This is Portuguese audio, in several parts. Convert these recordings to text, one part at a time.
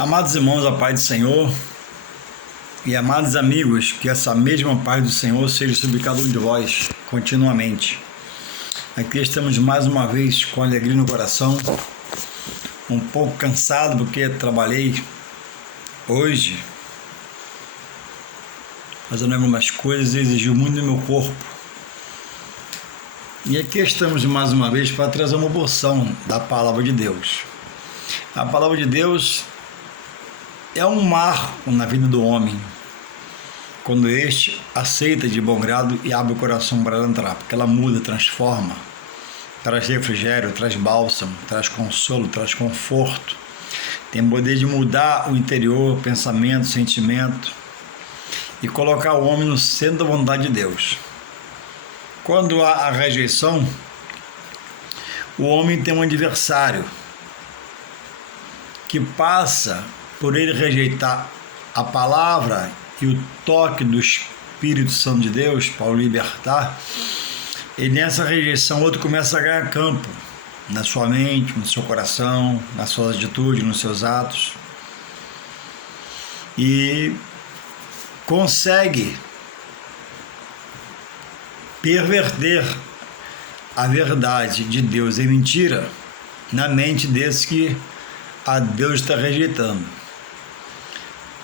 Amados irmãos, a paz do Senhor e amados amigos, que essa mesma paz do Senhor seja sobre cada um de vós continuamente. Aqui estamos mais uma vez com alegria no coração, um pouco cansado porque trabalhei hoje, fazendo algumas coisas e exigiu muito do meu corpo. E aqui estamos mais uma vez para trazer uma porção da Palavra de Deus. A Palavra de Deus é um marco na vida do homem, quando este aceita de bom grado e abre o coração para ela entrar, porque ela muda, transforma, traz refrigério, traz bálsamo, traz consolo, traz conforto, tem poder de mudar o interior, pensamento, sentimento e colocar o homem no centro da vontade de Deus. Quando há a rejeição, o homem tem um adversário que passa por ele rejeitar a palavra e o toque do Espírito Santo de Deus para o libertar, e nessa rejeição o outro começa a ganhar campo na sua mente, no seu coração, nas suas atitudes, nos seus atos, e consegue perverter a verdade de Deus em mentira na mente desse que a Deus está rejeitando,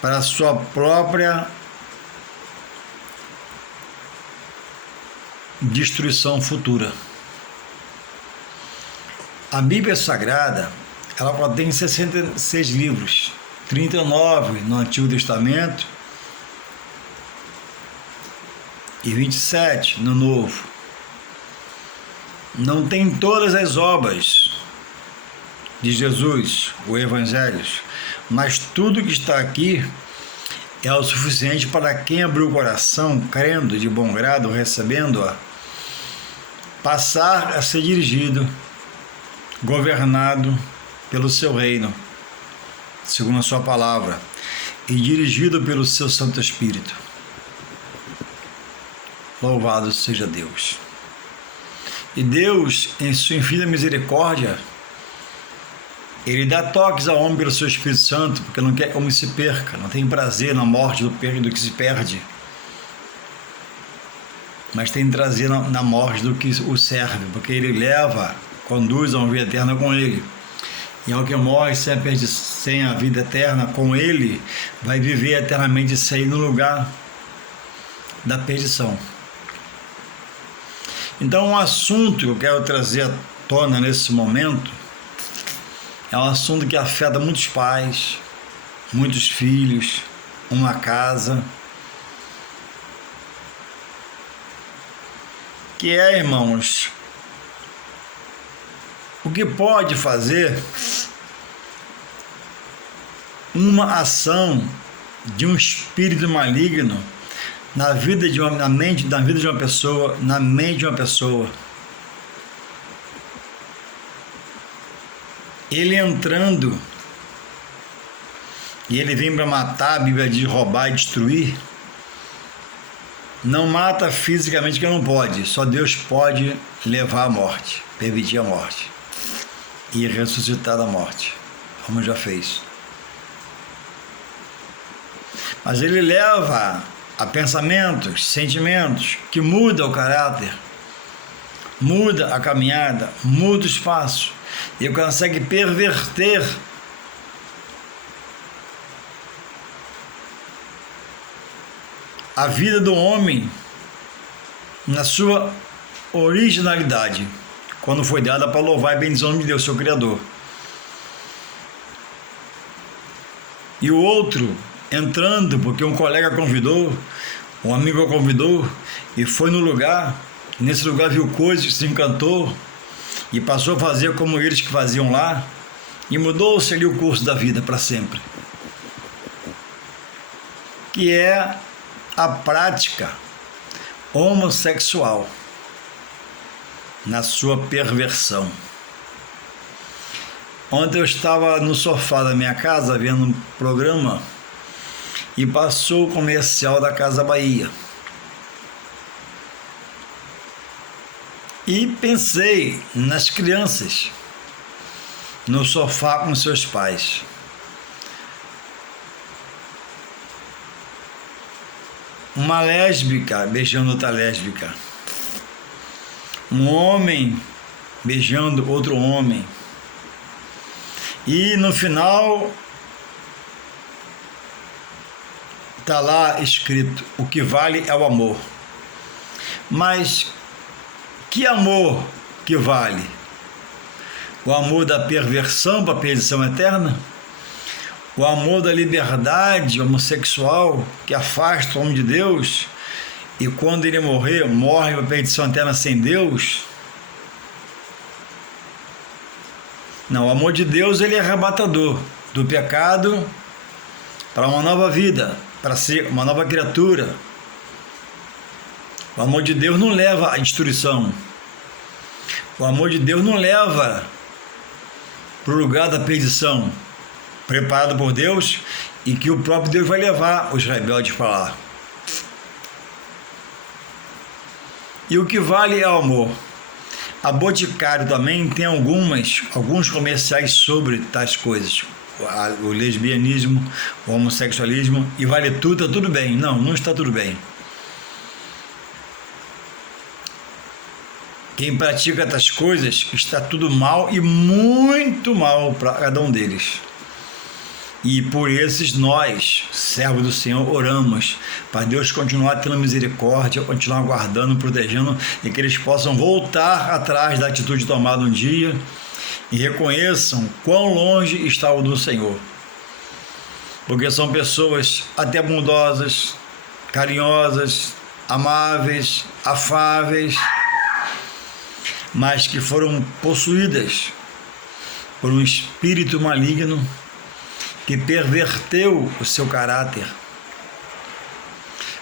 para a sua própria destruição futura. A Bíblia Sagrada, ela contém 66 livros, 39 no Antigo Testamento e 27 no Novo. Não tem todas as obras de Jesus, o Evangelho, mas tudo que está aqui é o suficiente para quem abriu o coração, crendo de bom grado, recebendo-a, passar a ser dirigido, governado pelo seu reino, segundo a sua palavra, e dirigido pelo seu Santo Espírito. Louvado seja Deus. E Deus, em sua infinita misericórdia, Ele dá toques ao homem pelo seu Espírito Santo, porque não quer que o homem se perca, não tem prazer na morte do que se perde, mas tem prazer na morte do que o serve, porque Ele conduz a uma vida eterna com Ele. E ao que morre sem a vida eterna com Ele, vai viver eternamente sem ir no lugar da perdição. Então, um assunto que eu quero trazer à tona nesse momento é um assunto que afeta muitos pais, muitos filhos, uma casa, que é, irmãos, o que pode fazer uma ação de um espírito maligno na mente de uma pessoa. Ele entrando, e ele vem para matar, a Bíblia diz roubar e destruir. Não mata fisicamente, que não pode, só Deus pode levar à morte, permitir a morte e ressuscitar da morte, como já fez. Mas ele leva a pensamentos, sentimentos que mudam o caráter, muda a caminhada, muda o espaço, e consegue perverter a vida do homem na sua originalidade, quando foi dada para louvar e bendizer o nome de Deus, seu Criador. E o outro entrando porque um colega convidou, um amigo convidou, e foi no lugar, nesse lugar viu coisas, se encantou e passou a fazer como eles que faziam lá, e mudou-se ali o curso da vida para sempre, que é a prática homossexual na sua perversão. Ontem eu estava no sofá da minha casa vendo um programa e passou o comercial da Casa Bahia. E pensei nas crianças no sofá com seus pais. uma lésbica beijando outra lésbica, um homem beijando outro homem, e no final está lá escrito: o que vale é o amor. Mas que amor que vale? O amor da perversão para a perdição eterna? O amor da liberdade homossexual que afasta o homem de Deus e quando ele morrer, morre para a perdição eterna sem Deus? Não, o amor de Deus ele é arrebatador do pecado para uma nova vida, para ser uma nova criatura. O amor de Deus não leva à destruição. O amor de Deus não leva para o lugar da perdição, preparado por Deus e que o próprio Deus vai levar os rebeldes para lá. E o que vale é o amor. A Boticário também tem alguns comerciais sobre tais coisas. O lesbianismo, o homossexualismo, e vale tudo, está tudo bem. Não, não está tudo bem. Quem pratica tais coisas está tudo mal e muito mal para cada um deles. E por esses nós, servos do Senhor, oramos para Deus continuar tendo misericórdia, continuar guardando, protegendo e que eles possam voltar atrás da atitude tomada um dia e reconheçam quão longe está o do Senhor. Porque são pessoas até bondosas, carinhosas, amáveis, afáveis, mas que foram possuídas por um espírito maligno que perverteu o seu caráter,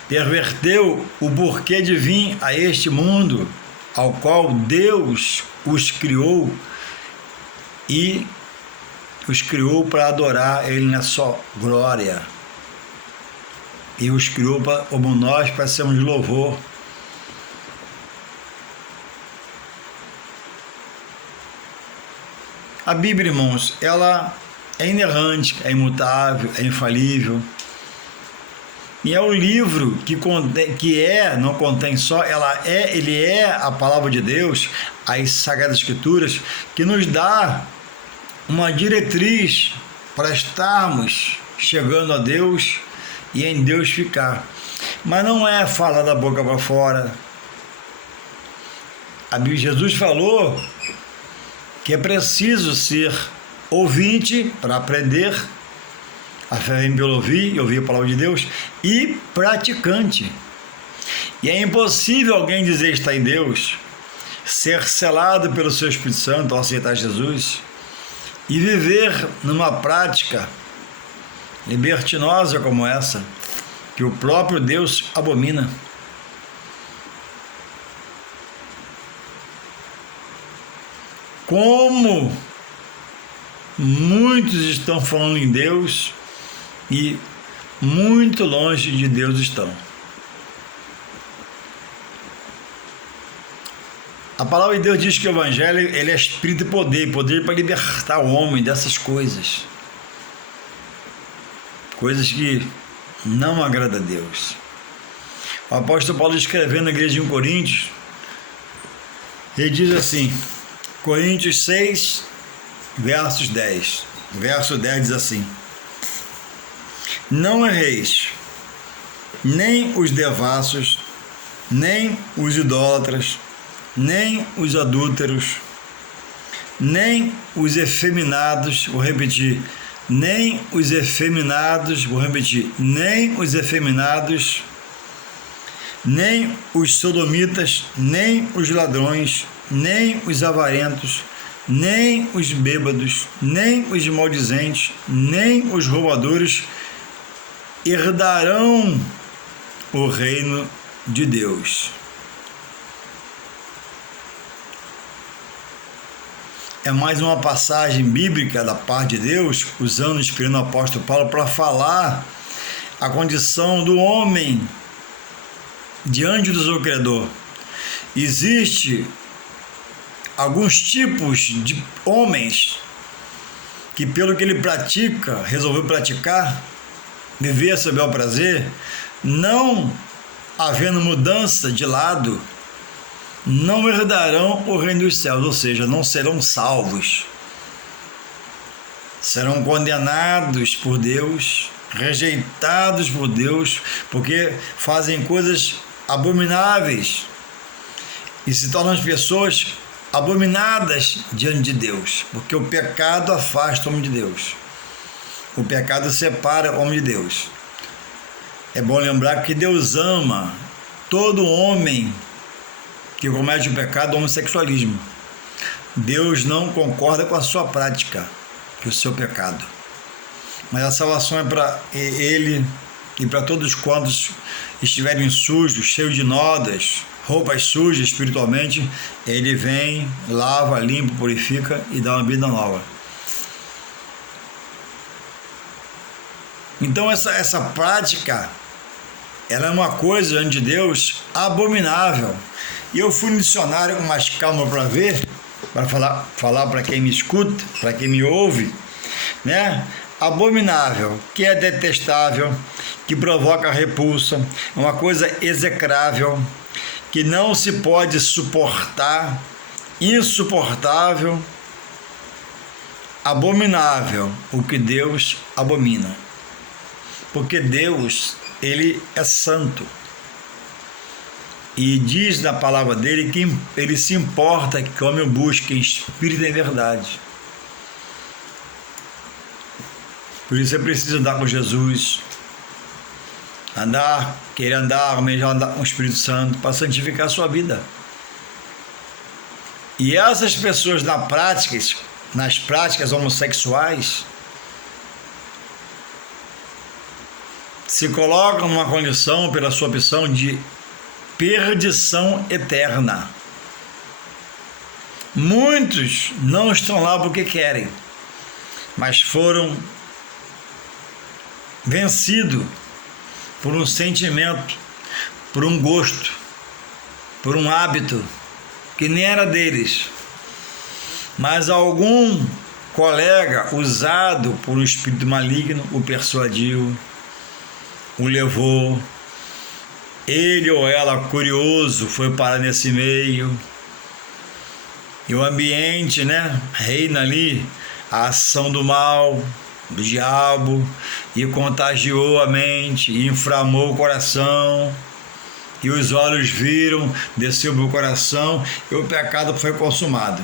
perverteu o porquê de vir a este mundo, ao qual Deus os criou e os criou para adorar Ele na sua glória, e os criou como nós para sermos de louvor. A Bíblia, irmãos, ela é inerrante, é imutável, é infalível. E é o livro não contém só, ele é a palavra de Deus, as Sagradas Escrituras, que nos dá uma diretriz para estarmos chegando a Deus e em Deus ficar. Mas não é falar da boca para fora. Jesus falou que é preciso ser ouvinte para aprender, a fé vem pelo ouvir, e ouvir a palavra de Deus, e praticante. E é impossível alguém dizer estar em Deus, ser selado pelo seu Espírito Santo ao aceitar Jesus e viver numa prática libertinosa como essa, que o próprio Deus abomina. Como muitos estão falando em Deus e muito longe de Deus estão. A palavra de Deus diz que o Evangelho ele é espírito e poder para libertar o homem dessas coisas. Coisas que não agradam a Deus. O apóstolo Paulo escrevendo na igreja de Coríntios, ele diz assim, Coríntios 6, verso 10 diz assim: não erreis, nem os devassos, nem os idólatras, nem os adúlteros, nem os efeminados, vou repetir, nem os efeminados, nem os sodomitas, nem os ladrões, nem os avarentos, nem os bêbados, nem os maldizentes, nem os roubadores herdarão o reino de Deus. É mais uma passagem bíblica da parte de Deus, usando, inspirando o apóstolo Paulo para falar a condição do homem diante do seu Criador. Existe alguns tipos de homens que, pelo que ele pratica, resolveu praticar, viver a seu bel prazer, não havendo mudança de lado, não herdarão o reino dos céus, ou seja, não serão salvos. Serão condenados por Deus, rejeitados por Deus, porque fazem coisas abomináveis e se tornam pessoas abominadas diante de Deus, porque o pecado afasta o homem de Deus. O pecado separa o homem de Deus. É bom lembrar que Deus ama todo homem que comete o pecado do homossexualismo. Deus não concorda com a sua prática, que é o seu pecado. Mas a salvação é para ele e para todos quantos estiverem sujos, cheios de nódoas, roupas sujas espiritualmente. Ele vem, lava, limpa, purifica e dá uma vida nova. Então essa prática, ela é uma coisa diante de Deus abominável. E eu fui no dicionário com mais calma para ver, para falar para quem me escuta, para quem me ouve, né? Abominável, que é detestável, que provoca repulsa, é uma coisa execrável, que não se pode suportar, insuportável, abominável, o que Deus abomina. Porque Deus, ele é santo. E diz na palavra dele que ele se importa que o homem o busque em espírito e em verdade. Por isso é preciso andar com Jesus, querer andar, almejar andar com o Espírito Santo para santificar a sua vida. E essas pessoas nas práticas homossexuais, se colocam numa condição, pela sua opção, de perdição eterna. Muitos não estão lá porque querem, mas foram vencidos por um sentimento, por um gosto, por um hábito que nem era deles. Mas algum colega usado por um espírito maligno o persuadiu, o levou. Ele ou ela, curioso, foi parar nesse meio. E o ambiente, né, reina ali a ação do mal, do diabo, e contagiou a mente, e inflamou o coração, e os olhos viram, desceu para o coração, e o pecado foi consumado.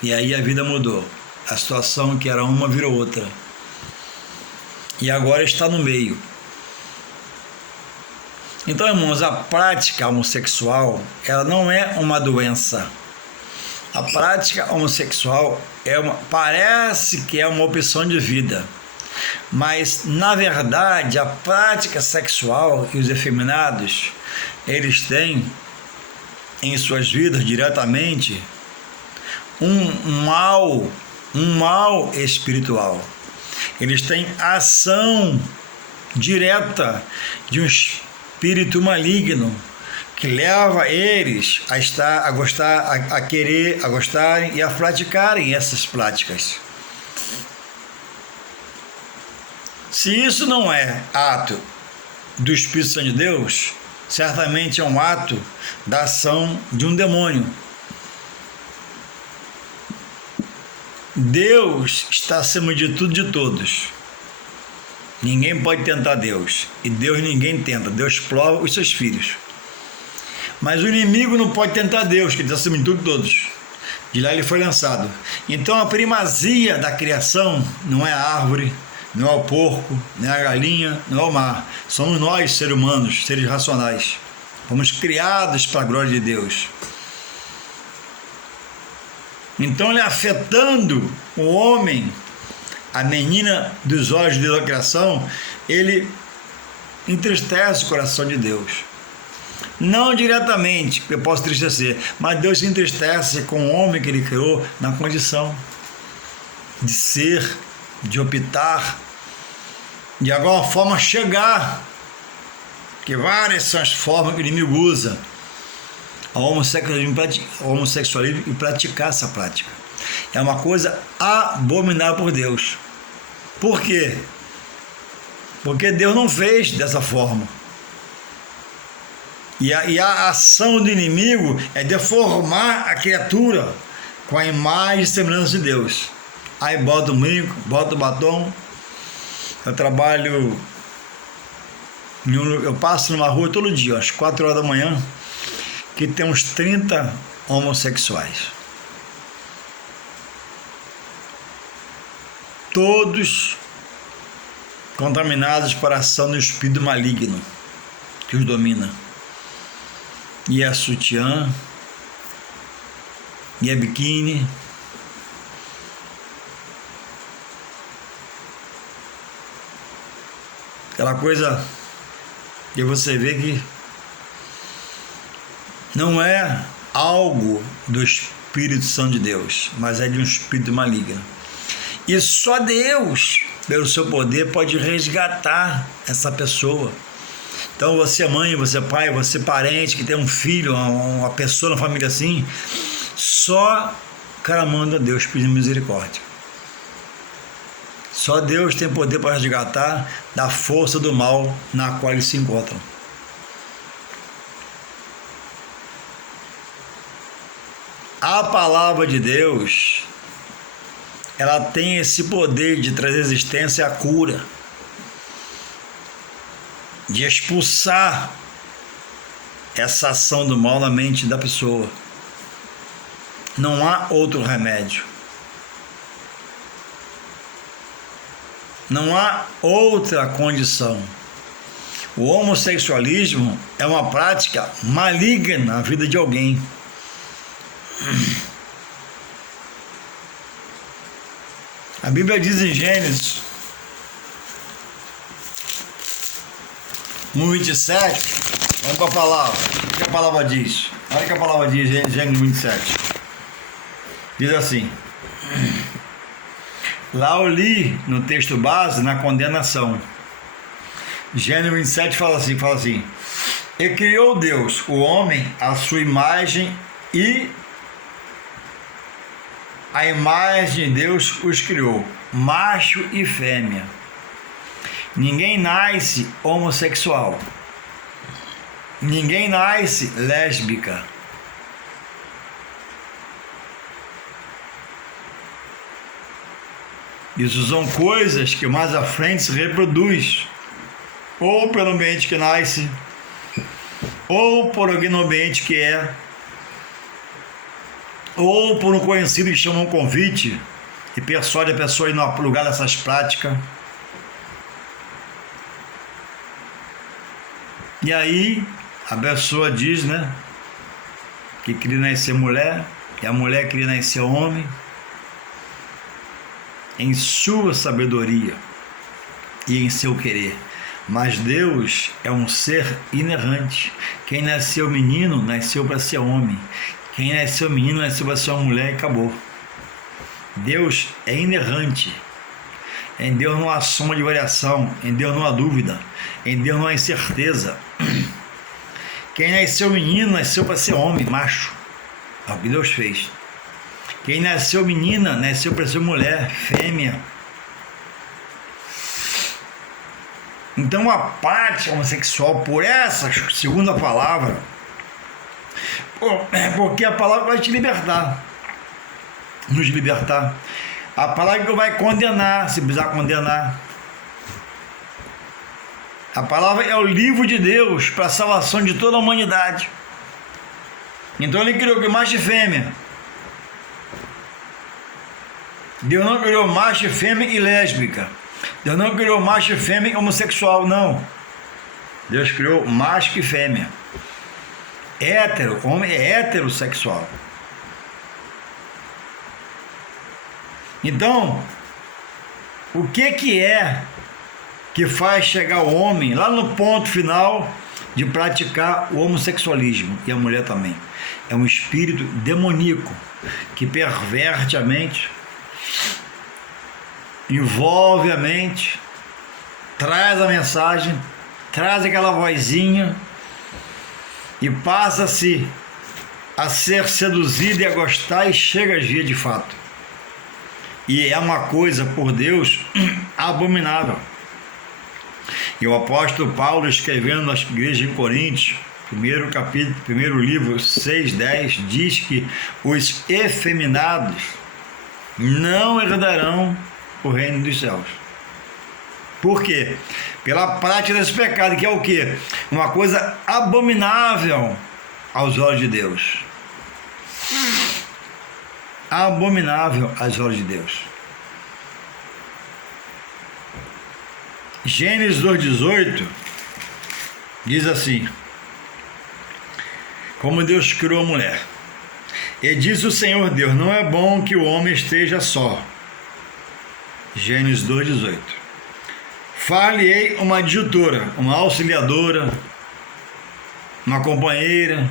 E aí a vida mudou. A situação que era uma virou outra. E agora está no meio. Então, irmãos, a prática homossexual, ela não é uma doença. A prática homossexual parece que é uma opção de vida, mas, na verdade, a prática sexual e os efeminados, eles têm em suas vidas diretamente um mal espiritual. Eles têm ação direta de um espírito maligno que leva eles a gostarem e a praticarem essas práticas. Se isso não é ato do Espírito Santo de Deus, certamente é um ato da ação de um demônio. Deus está acima de tudo e de todos. Ninguém pode tentar Deus. E Deus ninguém tenta. Deus prova os seus filhos. Mas o inimigo não pode tentar Deus, que ele está acima de tudo e todos. De lá ele foi lançado. Então a primazia da criação não é a árvore, não é o porco, não é a galinha, não é o mar. Somos nós, seres humanos, seres racionais. Fomos criados para a glória de Deus. Então ele afetando o homem, a menina dos olhos de Deus da criação, ele entristece o coração de Deus. Não diretamente, eu posso entristecer, mas Deus se entristece com o homem que ele criou na condição de ser, de optar, de alguma forma chegar, que várias são as formas que o inimigo usa ao homossexualismo e praticar essa prática. É uma coisa abominável por Deus. Por quê? Porque Deus não fez dessa forma. E a ação do inimigo é deformar a criatura com a imagem e semelhança de Deus. Aí bota o brinco, bota o batom. Eu trabalho, eu passo numa rua todo dia, às 4 horas da manhã, que tem uns 30 homossexuais. Todos contaminados por ação do espírito maligno que os domina. E é sutiã, e é biquíni. Aquela coisa que você vê que não é algo do Espírito Santo de Deus, mas é de um espírito maligno. E só Deus, pelo seu poder, pode resgatar essa pessoa. Então você é mãe, você é pai, você é parente que tem um filho, uma pessoa na família assim, só clamando a Deus pedindo misericórdia. Só Deus tem poder para resgatar da força do mal na qual eles se encontram. A palavra de Deus, ela tem esse poder de trazer existência à cura, de expulsar essa ação do mal na mente da pessoa. Não há outro remédio. Não há outra condição. O homossexualismo é uma prática maligna na vida de alguém. A Bíblia diz em Gênesis 1:27, vamos para a palavra. O que a palavra diz? Olha o que a palavra diz em Gênesis 1:27. Diz assim: lá eu li no texto base, na condenação. Gênesis 27 fala assim: e criou Deus o homem à sua imagem, e a imagem de Deus os criou, macho e fêmea. Ninguém nasce homossexual. Ninguém nasce lésbica. Isso são coisas que mais à frente se reproduz, ou pelo ambiente que nasce, ou por alguém no ambiente que é, ou por um conhecido que chama um convite e persuade a pessoa a ir no lugar dessas práticas. E aí a pessoa diz, né, que queria nascer mulher, e a mulher queria nascer homem, em sua sabedoria e em seu querer. Mas Deus é um ser inerrante. Quem nasceu menino, nasceu para ser homem. Quem nasceu menino, nasceu para ser uma mulher e acabou. Deus é inerrante. Em Deus não há soma de variação. Em Deus não há dúvida. Em Deus não há incerteza. Quem nasceu menino, nasceu para ser homem, macho. É o que Deus fez. Quem nasceu menina, nasceu para ser mulher, fêmea. Então a prática homossexual, por essa segunda palavra, porque a palavra vai te libertar, nos libertar. A palavra que vai condenar, se precisar condenar. A palavra é o livro de Deus para a salvação de toda a humanidade. Então ele criou que macho e fêmea. Deus não criou macho, fêmea e lésbica. Deus não criou macho, fêmea e homossexual, não. Deus criou macho e fêmea. Hétero, homem é heterossexual. Então, o que é que faz chegar o homem lá no ponto final de praticar o homossexualismo, e a mulher também? É um espírito demoníaco que perverte a mente, envolve a mente, traz a mensagem, traz aquela vozinha e passa-se a ser seduzido e a gostar e chega a agir de fato. E é uma coisa, por Deus, abominável. E o apóstolo Paulo, escrevendo às igrejas em Coríntios, primeiro livro 6:10 diz que os efeminados não herdarão o reino dos céus. Por quê? Pela prática desse pecado, que é o quê? Uma coisa abominável aos olhos de Deus. Abominável aos olhos de Deus. Gênesis 2:18 diz assim: como Deus criou a mulher. E disse o Senhor Deus: não é bom que o homem esteja só. Gênesis 2:18. Far-lhe-ei uma adjutora, uma auxiliadora, uma companheira.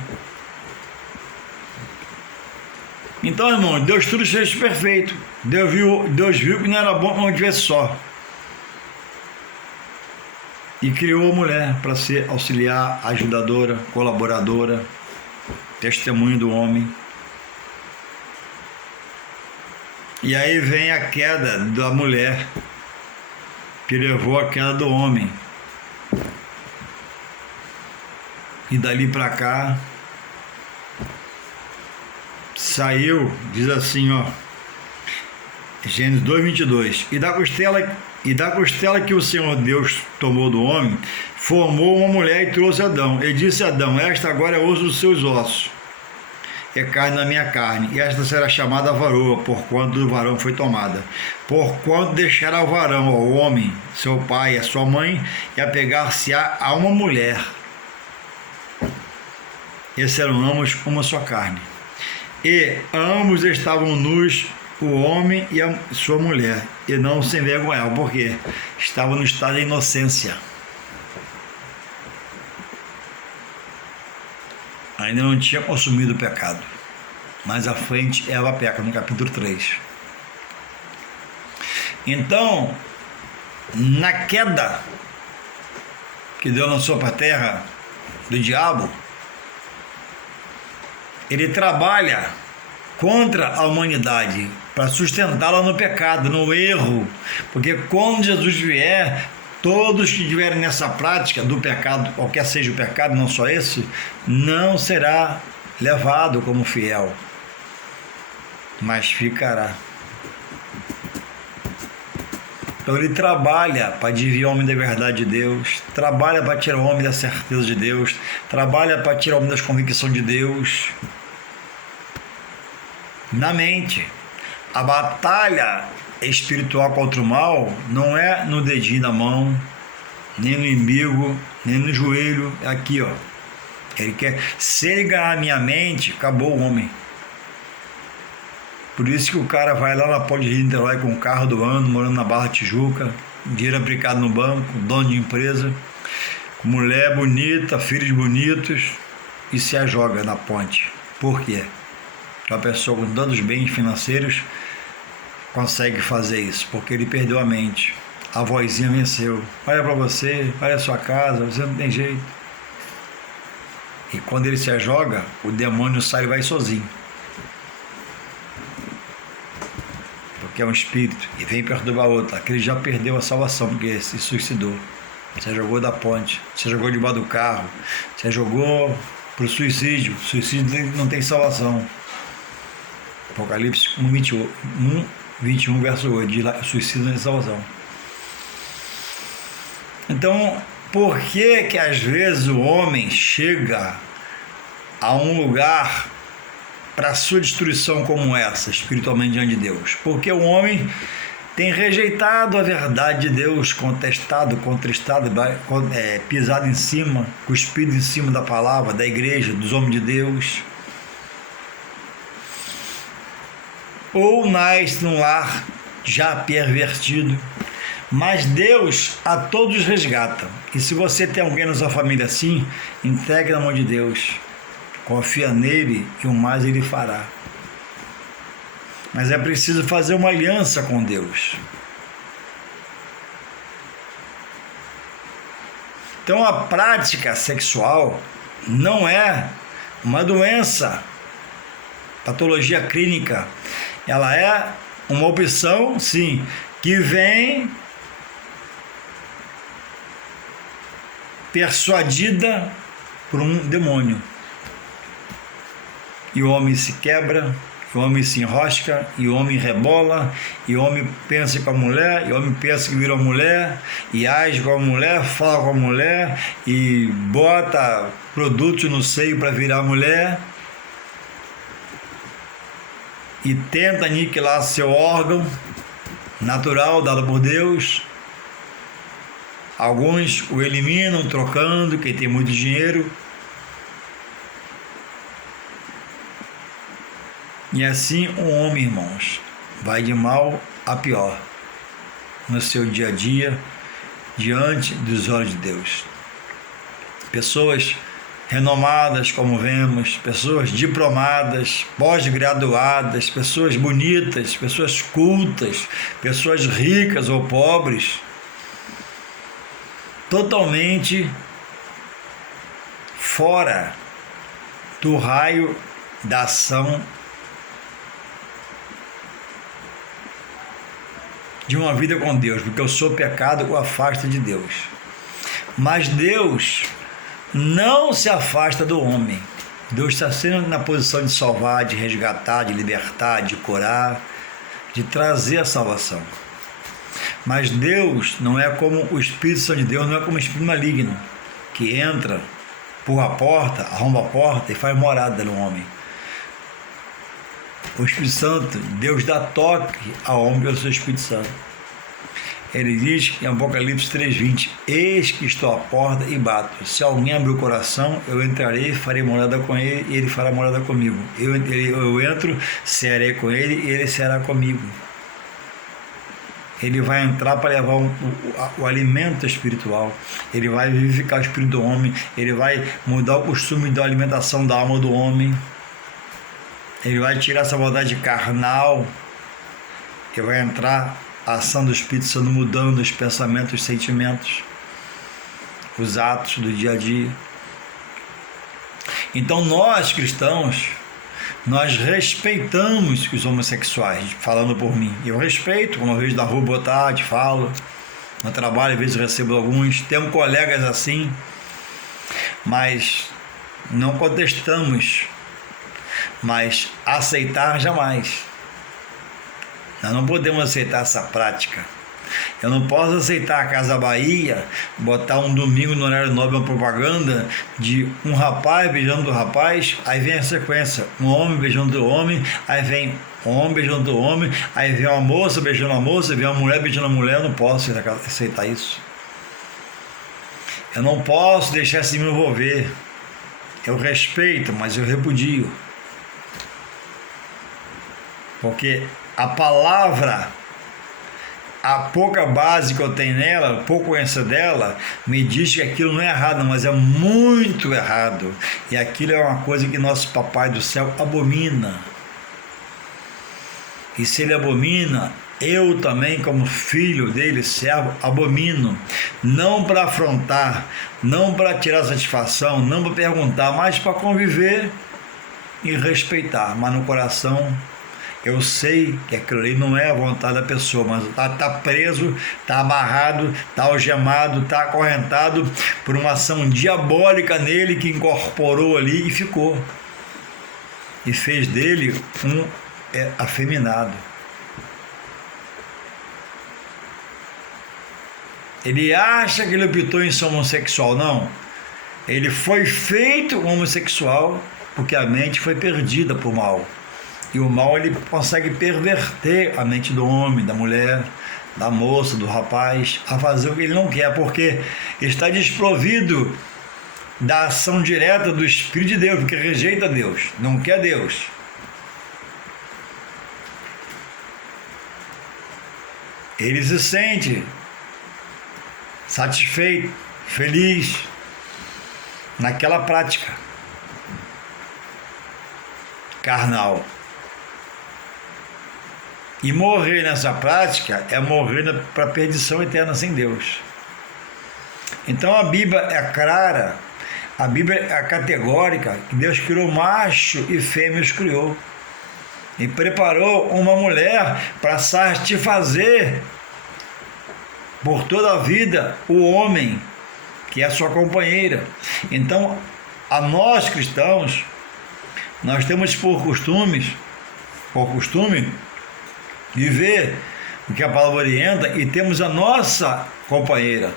Então, irmão, Deus tudo fez perfeito. Deus viu que não era bom que não estivesse só. E criou a mulher para ser auxiliar, ajudadora, colaboradora, testemunho do homem. E aí vem a queda da mulher, que levou a queda do homem. E dali para cá, saiu, diz assim, ó, Gênesis 2:22, e da costela que o Senhor Deus tomou do homem, formou uma mulher e trouxe Adão. E disse a Adão: esta agora é osso dos seus ossos, é carne da minha carne, e esta será chamada varoa, porquanto do varão foi tomada. Porquanto deixará o varão ao homem, seu pai e a sua mãe, e apegar-se-á a uma mulher, e serão ambos uma só carne. E ambos estavam nus, o homem e a sua mulher, e não se envergonhavam, porque estavam no estado de inocência. Ainda não tinha consumido o pecado. Mais à frente, Eva peca, no capítulo 3. Então, na queda que Deus lançou para a terra do diabo, ele trabalha contra a humanidade para sustentá-la no pecado, no erro, porque quando Jesus vier, todos que estiverem nessa prática do pecado, qualquer seja o pecado, não só esse, não será levado como fiel, mas ficará. Então ele trabalha para desviar o homem da verdade de Deus, trabalha para tirar o homem da certeza de Deus, trabalha para tirar o homem das convicções de Deus na mente. A batalha espiritual contra o mal não é no dedinho da mão, nem no umbigo, nem no joelho, é aqui, ó. Ele quer, se ele ganhar a minha mente, acabou o homem. Por isso que o cara vai lá na Ponte de Niterói com o carro do ano, morando na Barra Tijuca, dinheiro aplicado no banco, dono de empresa, mulher bonita, filhos bonitos, e se ajoga na ponte. Por quê? Uma pessoa com tantos bens financeiros consegue fazer isso, porque ele perdeu a mente. A vozinha venceu. Olha para você, olha a sua casa, você não tem jeito. E quando ele se ajoga, o demônio sai e vai sozinho. Porque é um espírito e vem perturbar outro. Aquele já perdeu a salvação porque se suicidou. Você jogou da ponte, você jogou debaixo do carro, você jogou para o suicídio. Suicídio não tem salvação. Apocalipse 1:21, verso 8, diz lá, suicídio não tem salvação. Então, por que que às vezes o homem chega a um lugar para sua destruição como essa, espiritualmente diante de Deus? Porque o homem tem rejeitado a verdade de Deus, contestado, contristado, pisado em cima, cuspido em cima da palavra, da igreja, dos homens de Deus. Ou nasce num lar já pervertido. Mas Deus a todos resgata. E se você tem alguém na sua família assim, entregue na mão de Deus. Confia nele e o mais ele fará. Mas é preciso fazer uma aliança com Deus. Então a prática sexual não é uma doença, patologia clínica. Ela é uma opção, sim, que vem persuadida por um demônio. E o homem se quebra, o homem se enrosca, e o homem rebola, e o homem pensa com a mulher, e o homem pensa que virou mulher, e age com a mulher, fala com a mulher, e bota produtos no seio para virar mulher, e tenta aniquilar seu órgão natural dado por Deus. Alguns o eliminam trocando, quem tem muito dinheiro. E assim o homem, irmãos, vai de mal a pior no seu dia a dia, diante dos olhos de Deus. Pessoas renomadas, como vemos, pessoas diplomadas, pós-graduadas, pessoas bonitas, pessoas cultas, pessoas ricas ou pobres, totalmente fora do raio da ação de uma vida com Deus, porque eu sou pecado, o afasta de Deus. Mas Deus não se afasta do homem. Deus está sempre na posição de salvar, de resgatar, de libertar, de curar, de trazer a salvação. Mas Deus não é como o Espírito Santo de Deus, não é como o Espírito maligno, que entra, empurra a porta, arromba a porta e faz morada no homem. O Espírito Santo, Deus dá toque ao homem pelo seu Espírito Santo. Ele diz em Apocalipse 3:20: eis que estou à porta e bato. Se alguém abrir o coração, eu entrarei e farei morada com ele, e ele fará morada comigo. Eu entro, serei com ele, e ele será comigo. Ele vai entrar para levar o alimento espiritual. Ele vai vivificar o espírito do homem. Ele vai mudar o costume da alimentação da alma do homem. Ele vai tirar essa vontade carnal. Ele vai entrar a ação do Espírito Santo mudando os pensamentos, os sentimentos, os atos do dia a dia. Então nós cristãos, nós respeitamos os homossexuais, falando por mim. Eu respeito, quando eu vejo da rua boa tarde, falo. No trabalho, às vezes recebo alguns. Temos colegas assim, mas não contestamos. Mas aceitar jamais. Nós não podemos aceitar essa prática. Eu não posso aceitar a Casa Bahia, botar um domingo no horário nobre uma propaganda de um rapaz beijando o rapaz, aí vem a sequência, um homem beijando o homem, aí vem um homem beijando o homem, aí vem uma moça beijando a moça, vem uma mulher beijando a mulher. Eu não posso aceitar isso. Eu não posso deixar isso me envolver. Eu respeito, mas eu repudio. Porque a palavra, a pouca base que eu tenho nela, pouco conheço dela, me diz que aquilo não é errado, mas é muito errado. E aquilo é uma coisa que nosso Papai do Céu abomina. E se ele abomina, eu também, como filho dele, servo, abomino. Não para afrontar, não para tirar satisfação, não para perguntar, mas para conviver e respeitar. Mas no coração, eu sei que aquilo ali não é a vontade da pessoa, mas está preso, está amarrado, está algemado, está acorrentado por uma ação diabólica nele que incorporou ali e ficou. E fez dele um afeminado. Ele acha que ele optou em ser homossexual, não. Ele foi feito homossexual porque a mente foi perdida por mal. E o mal, ele consegue perverter a mente do homem, da mulher, da moça, do rapaz, a fazer o que ele não quer, porque está desprovido da ação direta do Espírito de Deus, porque rejeita Deus, não quer Deus. Ele se sente satisfeito, feliz naquela prática carnal. E morrer nessa prática é morrer para a perdição eterna sem Deus. Então a Bíblia é clara, a Bíblia é categórica, que Deus criou macho e fêmea os criou. E preparou uma mulher para satisfazer por toda a vida o homem, que é a sua companheira. Então a nós cristãos, nós temos por costume viver o que a palavra orienta e temos a nossa companheira,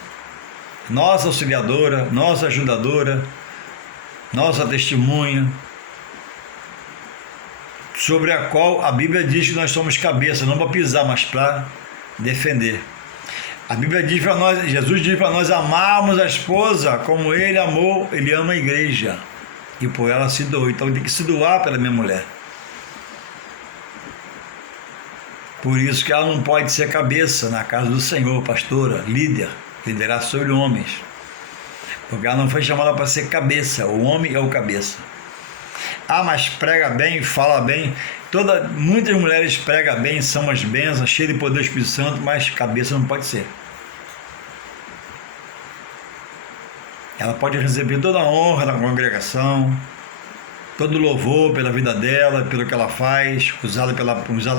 nossa auxiliadora, nossa ajudadora, nossa testemunha, sobre a qual a Bíblia diz que nós somos cabeça, não para pisar, mas para defender. A Bíblia diz para nós, Jesus diz para nós amarmos a esposa como ele amou, ele ama a igreja e por ela se doou. Então tem que se doar pela minha mulher. Por isso que ela não pode ser cabeça na casa do Senhor, pastora, líder, liderar sobre homens. Porque ela não foi chamada para ser cabeça, o homem é o cabeça. Ah, mas prega bem, fala bem. Muitas mulheres pregam bem, são as bênçãos, cheias de poder do Espírito Santo, mas cabeça não pode ser. Ela pode receber toda a honra da congregação, todo louvor pela vida dela, pelo que ela faz, usada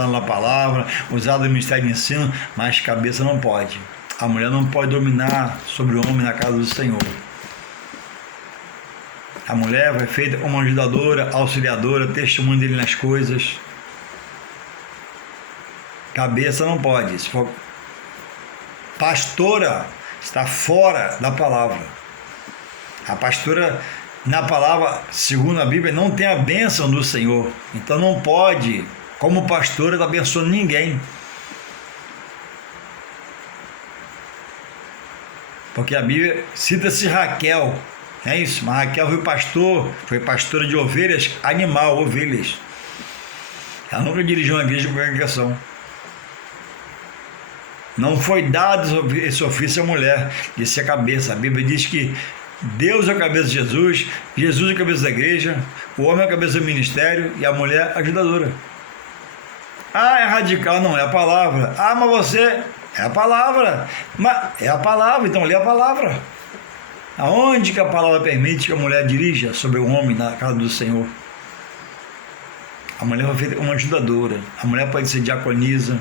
na palavra, usada no ministério de ensino, mas cabeça não pode. A mulher não pode dominar sobre o homem na casa do Senhor. A mulher vai feita como ajudadora, auxiliadora, testemunho dele nas coisas. Cabeça não pode. Se for pastora, está fora da palavra. A pastora, na palavra, segundo a Bíblia, não tem a bênção do Senhor. Então não pode, como pastora, estar abençoando ninguém. Porque a Bíblia cita-se Raquel. É isso, mas Raquel foi pastora de ovelhas, ovelhas. Ela nunca dirigiu uma igreja de congregação. Não foi dado esse ofício à mulher de ser cabeça. A Bíblia diz que Deus é a cabeça de Jesus, Jesus é a cabeça da igreja, o homem é a cabeça do ministério e a mulher a ajudadora. Ah, é radical, não é a palavra. Ah, mas você é a palavra. Mas é a palavra, então lê a palavra. Aonde que a palavra permite que a mulher dirija sobre o homem na casa do Senhor? A mulher vai ser uma ajudadora. A mulher pode ser diaconisa.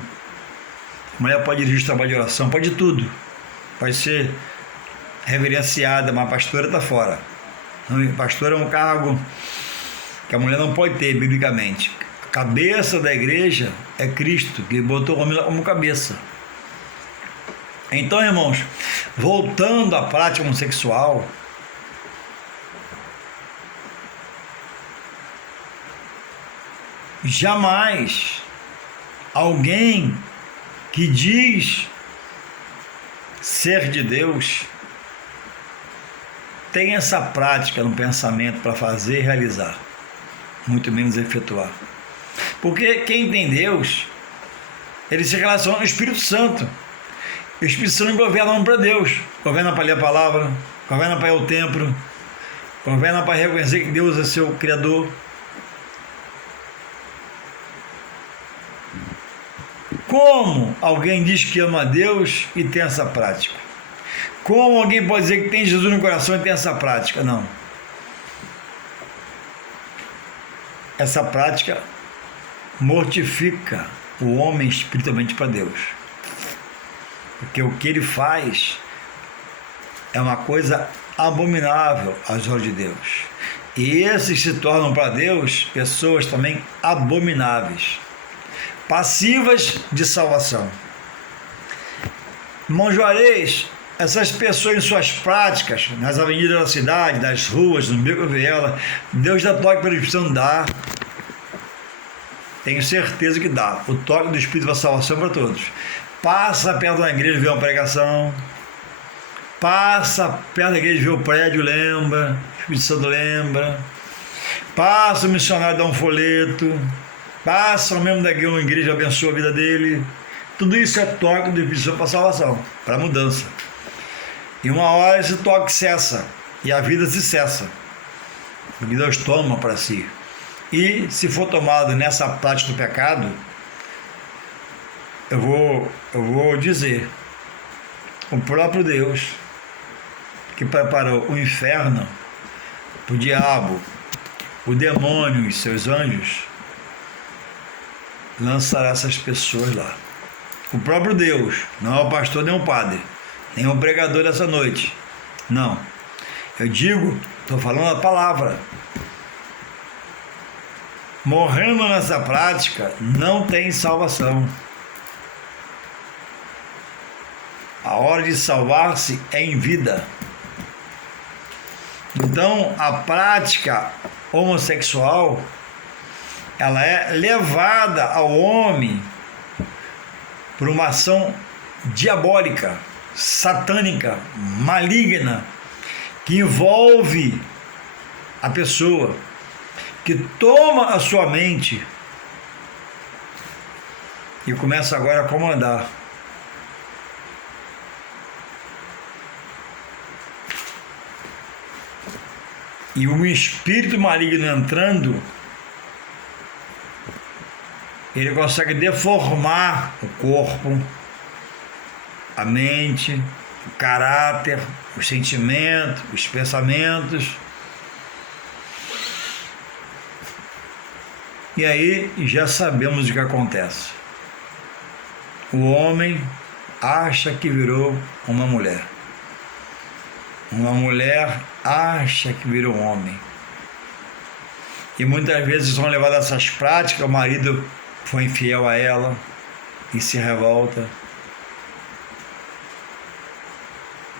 A mulher pode dirigir o trabalho de oração. Pode tudo. Pode ser reverenciada, mas a pastora está fora. Pastora é um cargo que a mulher não pode ter biblicamente. A cabeça da igreja é Cristo, que botou o homem como cabeça. Então, irmãos, voltando à prática homossexual, jamais alguém que diz ser de Deus tem essa prática no pensamento para fazer e realizar, muito menos efetuar. Porque quem tem Deus, ele se relaciona ao Espírito Santo. O Espírito Santo governa para Deus, governa para ler a palavra, governa para ir ao templo, governa para reconhecer que Deus é seu Criador. Como alguém diz que ama a Deus e tem essa prática? Como alguém pode dizer que tem Jesus no coração e tem essa prática? Não. Essa prática mortifica o homem espiritualmente para Deus. Porque o que ele faz é uma coisa abominável aos olhos de Deus. E esses se tornam para Deus pessoas também abomináveis, passivas de salvação. Irmão Juarez, essas pessoas em suas práticas, nas avenidas da cidade, nas ruas, no beco da viela, Deus dá toque pelo Espírito Santo, dá. Tenho certeza que dá. O toque do Espírito da salvação para todos. Passa perto da igreja e vê uma pregação. Passa perto da igreja e vê o prédio, lembra. O Espírito Santo lembra. Passa o missionário, dá um folheto. Passa o membro da igreja, abençoa a vida dele. Tudo isso é toque do Espírito Santo para salvação, para mudança. E uma hora esse toque cessa. E a vida se cessa. Porque Deus toma para si. E se for tomado nessa prática do pecado, eu vou dizer, o próprio Deus que preparou o inferno para o diabo, o demônio e seus anjos, lançará essas pessoas lá. O próprio Deus, não é o pastor nem o padre, nem o pregador dessa noite. Não. Eu digo Estou falando a palavra. Morrendo nessa prática, não tem salvação. A hora de salvar-se é em vida. Então, a prática homossexual, ela é levada ao homem por uma ação diabólica, satânica, maligna, que envolve a pessoa, que toma a sua mente e começa agora a comandar. E um espírito maligno entrando, ele consegue deformar o corpo, a mente, o caráter, os sentimentos, os pensamentos. E aí já sabemos o que acontece. O homem acha que virou uma mulher. Uma mulher acha que virou um homem. E muitas vezes são levadas a essas práticas, o marido foi infiel a ela e se revolta.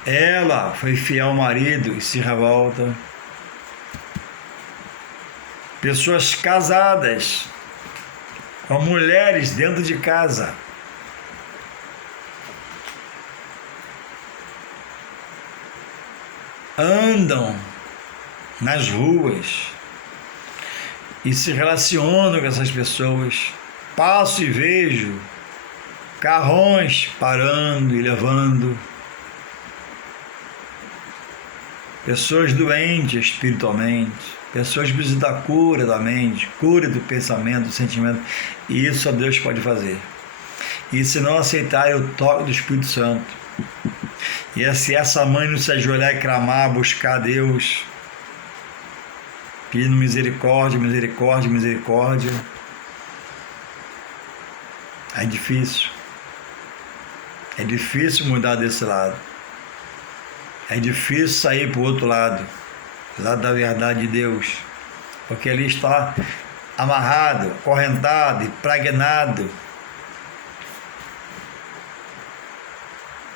Ela foi fiel ao marido e se revolta. Pessoas casadas, com mulheres dentro de casa, andam nas ruas e se relacionam com essas pessoas. Passo e vejo carrões parando e levando pessoas doentes espiritualmente, pessoas precisam da cura da mente, cura do pensamento, do sentimento, e isso só Deus pode fazer. E se não aceitarem o toque do Espírito Santo, e se essa mãe não se ajoelhar e clamar, buscar a Deus, pedindo misericórdia, misericórdia, misericórdia, é difícil. É difícil mudar desse lado. É difícil sair para o outro lado da verdade de Deus, porque ali está amarrado, acorrentado, impregnado.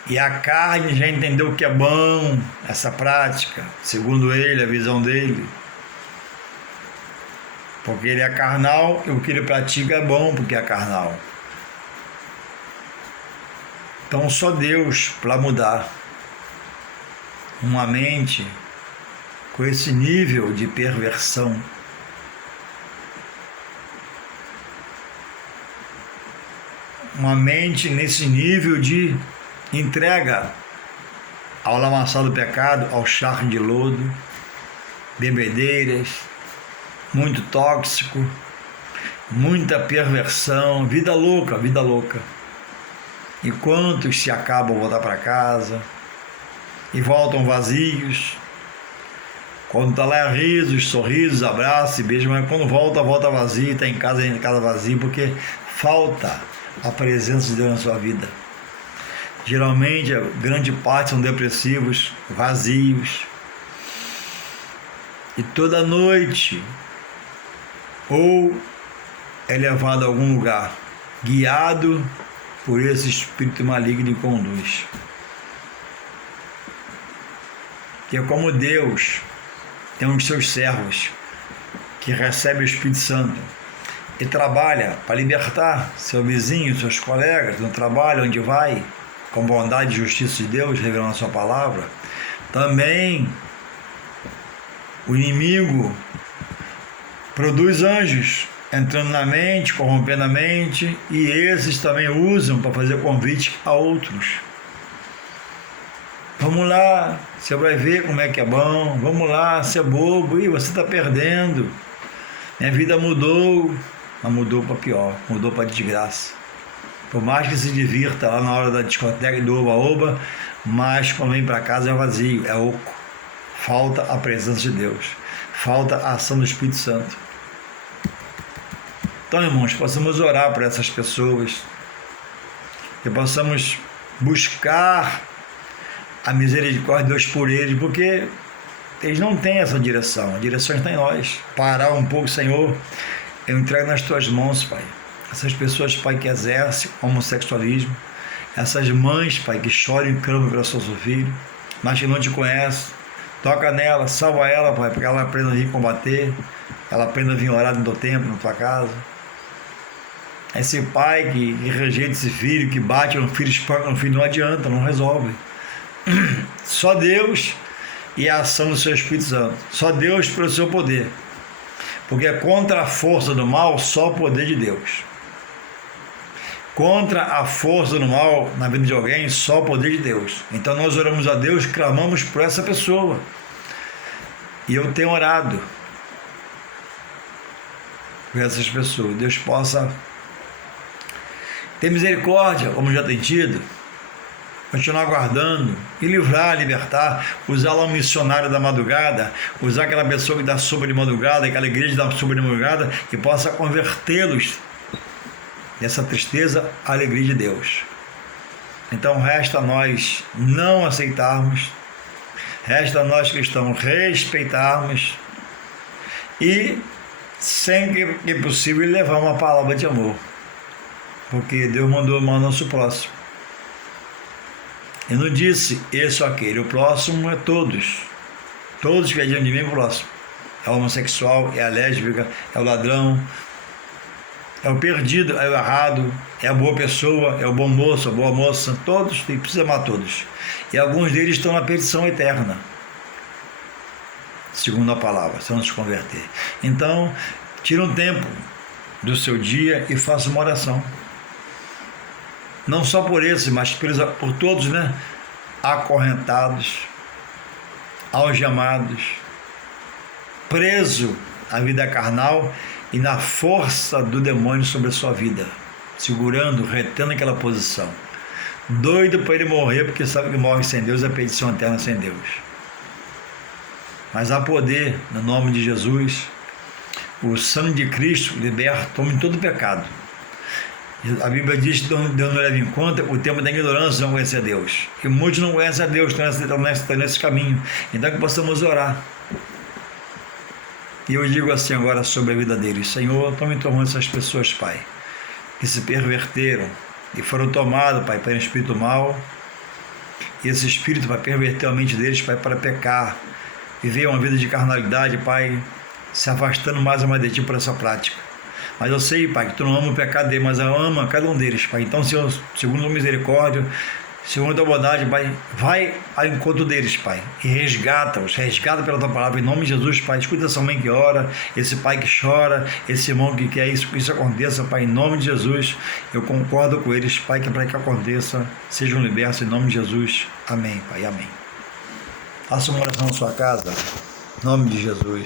E a carne já entendeu o que é bom, essa prática, segundo ele, a visão dele. Porque ele é carnal e o que ele pratica é bom porque é carnal. Então só Deus para mudar uma mente com esse nível de perversão. Uma mente nesse nível de entrega ao lamaçal do pecado, ao charco de lodo, bebedeiras, muito tóxico, muita perversão, vida louca, vida louca. E quantos se acabam voltar para casa e voltam vazios? Quando está lá é risos, sorrisos, abraços e beijos, mas quando volta, volta vazio, está em casa vazio, porque falta a presença de Deus na sua vida. Geralmente, a grande parte são depressivos, vazios. E toda noite, ou é levado a algum lugar, guiado por esse espírito maligno e conduz. Que é como Deus tem um de seus servos que recebe o Espírito Santo e trabalha para libertar seu vizinho, seus colegas no trabalho, onde vai, com bondade e justiça de Deus, revelando a sua palavra. Também o inimigo produz anjos entrando na mente, corrompendo a mente, e esses também usam para fazer convite a outros. Vamos lá, você vai ver como é que é bom. Vamos lá, você é bobo, e você está perdendo. Minha vida mudou, mas mudou para pior, mudou para desgraça. Por mais que se divirta lá na hora da discoteca e do oba-oba, mas quando vem para casa é vazio, é oco. Falta a presença de Deus, falta a ação do Espírito Santo. Então, irmãos, possamos orar por essas pessoas, que possamos buscar a misericórdia de Deus por eles, porque eles não têm essa direção. A direção está em nós. Parar um pouco, Senhor, eu entrego nas tuas mãos, Pai. Essas pessoas, Pai, que exercem homossexualismo, essas mães, Pai, que choram e clamam pelo seu filho, mas que não te conhecem, toca nela, salva ela, Pai, para que ela aprenda a vir combater, ela aprenda a vir orar no teu templo, na tua casa. Esse pai que rejeita esse filho, que bate no filho, espanca no filho, não adianta, não resolve. Só Deus e a ação do seu Espírito Santo. Só Deus pelo seu poder. Porque contra a força do mal, só o poder de Deus. Contra a força do mal na vida de alguém, só o poder de Deus. Então nós oramos a Deus, clamamos por essa pessoa. E eu tenho orado por essas pessoas. Deus possa ter misericórdia, como já tem tido, continuar guardando e livrar, libertar, usar lá um missionário da madrugada, usar aquela pessoa que dá sopa de madrugada, aquela igreja que dá sopa de madrugada, que possa convertê-los dessa tristeza à alegria de Deus. Então resta a nós não aceitarmos, resta a nós cristãos respeitarmos e, sempre que possível, levar uma palavra de amor, porque Deus mandou amar o nosso próximo. E não disse esse ou aquele, o próximo é todos. Todos que adiam de mim, o próximo. É o homossexual, é a lésbica, é o ladrão, é o perdido, é o errado, é a boa pessoa, é o bom moço, a boa moça. Todos, precisa amar todos. E alguns deles estão na perdição eterna, segundo a palavra, se não se converter. Então, tira um tempo do seu dia e faça uma oração. Não só por esse, mas por todos, né? Acorrentados, algemados, preso à vida carnal e na força do demônio sobre a sua vida, segurando, retendo aquela posição. Doido para ele morrer, porque sabe que morre sem Deus é perdição eterna sem Deus. Mas há poder no nome de Jesus. O sangue de Cristo liberta, tome todo o pecado. A Bíblia diz que Deus não leva em conta o tempo da ignorância, não conhecer a Deus. E muitos não conhecem a Deus, estão nesse caminho. Então que possamos orar. E eu digo assim agora sobre a vida deles: Senhor, tome tomando essas pessoas, Pai, que se perverteram e foram tomados, Pai, pelo espírito mal. E esse espírito, Pai, perverteu a mente deles, Pai, para pecar. Viver uma vida de carnalidade, Pai, se afastando mais e mais de Ti por essa prática. Mas eu sei, Pai, que Tu não ama o pecado deles, mas eu amo cada um deles, Pai. Então, Senhor, segundo a tua misericórdia, segundo a tua bondade, Pai, vai ao encontro deles, Pai, e resgata-os, resgata pela Tua palavra, em nome de Jesus, Pai. Escuta essa mãe que ora, esse pai que chora, esse irmão que quer que isso aconteça, Pai, em nome de Jesus. Eu concordo com eles, Pai, que para que aconteça, sejam libertos em nome de Jesus. Amém, Pai, amém. Faça uma oração na sua casa, em nome de Jesus.